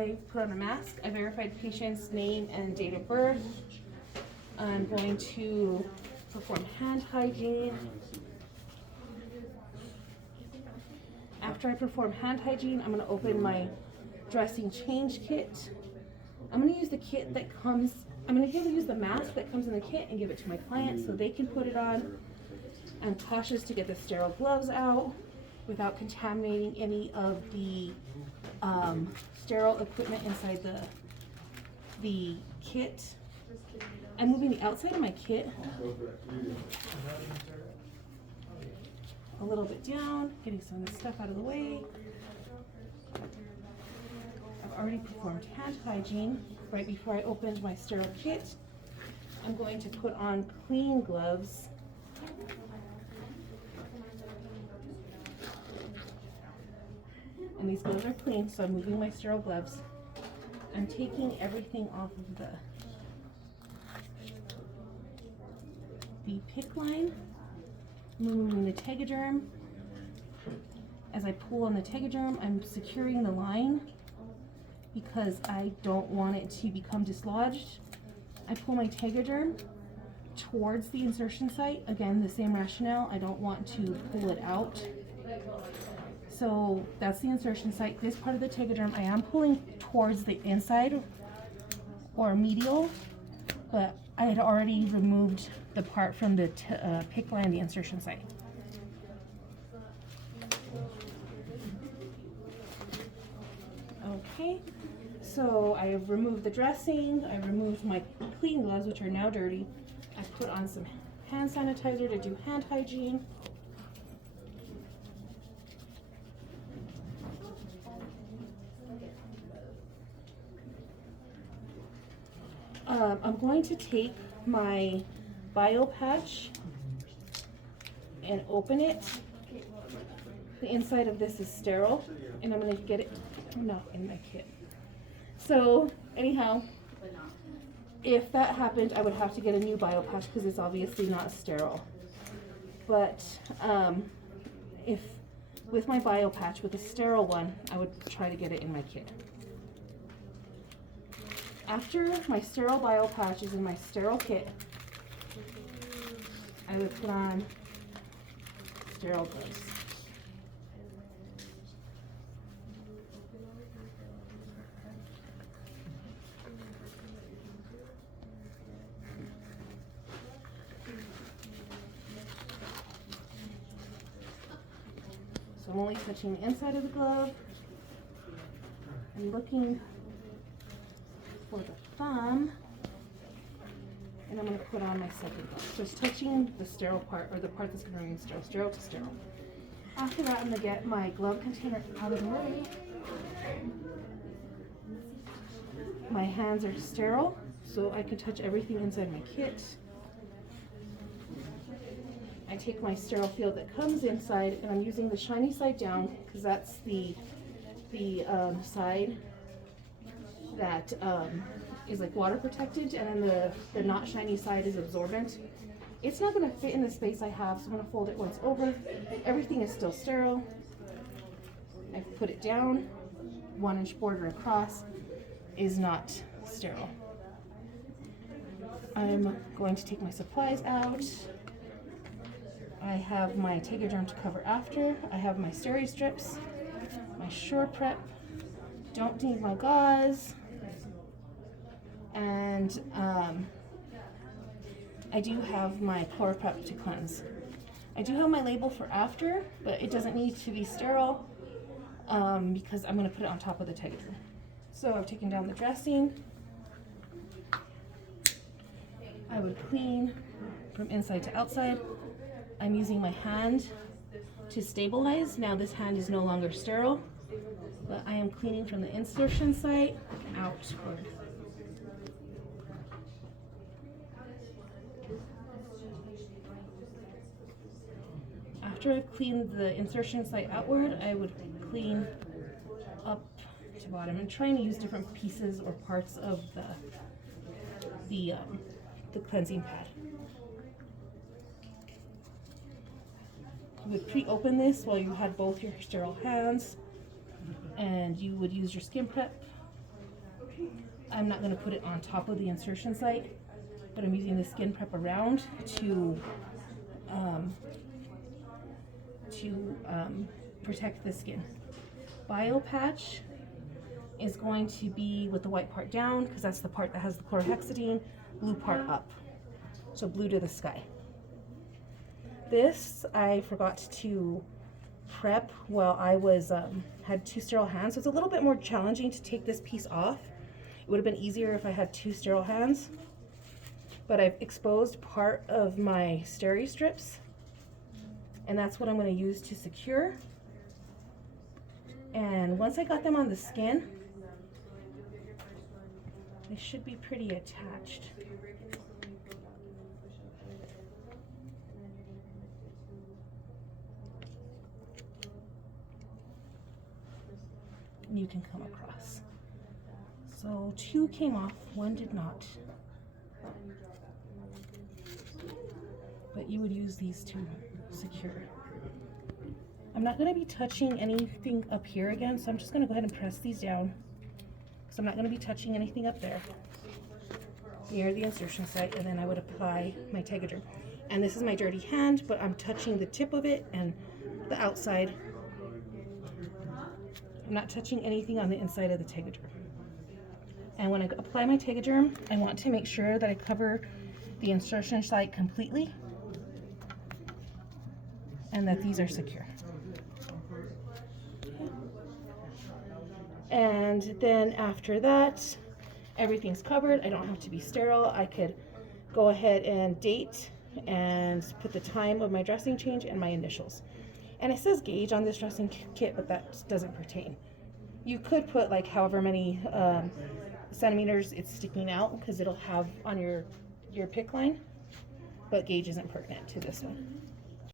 I put on a mask, I verified the patient's name and date of birth. I'm going to perform hand hygiene. After I perform hand hygiene, I'm going to open my dressing change kit. I'm going to use the kit that comes, I'm going to use the mask that comes in the kit and give it to my client so they can put it on. I'm cautious to get the sterile gloves out without contaminating any of the sterile equipment inside the kit. I'm moving the outside of my kit a little bit down, getting some of this stuff out of the way. I've already performed hand hygiene right before I opened my sterile kit. I'm going to put on clean gloves. And these gloves are clean, so I'm moving my sterile gloves. I'm taking everything off of the PICC line. I'm removing the tegaderm. As I pull on the tegaderm, I'm securing the line because I don't want it to become dislodged. I pull my tegaderm towards the insertion site. Again, the same rationale. I don't want to pull it out. So that's the insertion site. This part of the tegaderm I am pulling towards the inside or medial, but I had already removed the part from the PICC line, the insertion site. Okay, so I have removed the dressing. I removed my clean gloves, which are now dirty. I put on some hand sanitizer to do hand hygiene. I'm going to take my bio patch and open it. The inside of this is sterile, and I'm going to get it not in my kit. So anyhow, if that happened, I would have to get a new bio patch because it's obviously not sterile. But if with my bio patch, with a sterile one, I would try to get it in my kit. After my sterile bio patch is in my sterile kit, I would put on sterile gloves. So I'm only touching the inside of the glove and looking for the thumb, and I'm going to put on my second glove. Just touching the sterile part, or the part that's going to remain sterile, sterile to sterile. After that, I'm going to get my glove container out of the way. My hands are sterile, so I can touch everything inside my kit. I take my sterile field that comes inside, and I'm using the shiny side down because that's the side that is like water protected, and then the not shiny side is absorbent. It's not going to fit in the space I have, so I'm going to fold it once over. Everything is still sterile. I put it down. 1-inch border across is not sterile. I'm going to take my supplies out. I have my tegaderm to cover after. I have my steroid strips, my Sure Prep, don't need my gauze, and I do have my Power Prep to cleanse. I do have my label for after, but it doesn't need to be sterile because I'm going to put it on top of the tegaderm. So I've taken down the dressing. I would clean from inside to outside. I'm using my hand to stabilize. Now this hand is no longer sterile, but I am cleaning from the insertion site outward. After I've cleaned the insertion site outward, I would clean up to bottom. I'm trying to use different pieces or parts of the cleansing pad. You would pre-open this while you had both your sterile hands, and you would use your skin prep I'm not going to put it on top of the insertion site, but I'm using the skin prep around to protect the skin. Bio patch is going to be with the white part down because that's the part that has the chlorhexidine, blue part up. So blue to the sky. This I forgot to prep while I was had 2 sterile hands, so it's a little bit more challenging to take this piece off. It would have been easier if I had 2 sterile hands, but I've exposed part of my steri strips, and that's what I'm going to use to secure. And once I got them on the skin, they should be pretty attached. You can come across. So 2 came off, 1 did not. But you would use these to secure. I'm not going to be touching anything up here again, so I'm just going to go ahead and press these down. So I'm not going to be touching anything up there near the insertion site, and then I would apply my Tegaderm. And this is my dirty hand, but I'm touching the tip of it and the outside. I'm not touching anything on the inside of the Tegaderm. And when I apply my Tegaderm, I want to make sure that I cover the insertion site completely and that these are secure. And then after that, everything's covered. I don't have to be sterile. I could go ahead and date and put the time of my dressing change and my initials. And it says gauge on this dressing kit, but that doesn't pertain. You could put like however many centimeters it's sticking out, because it'll have on your PICC line, but gauge isn't pertinent to this one.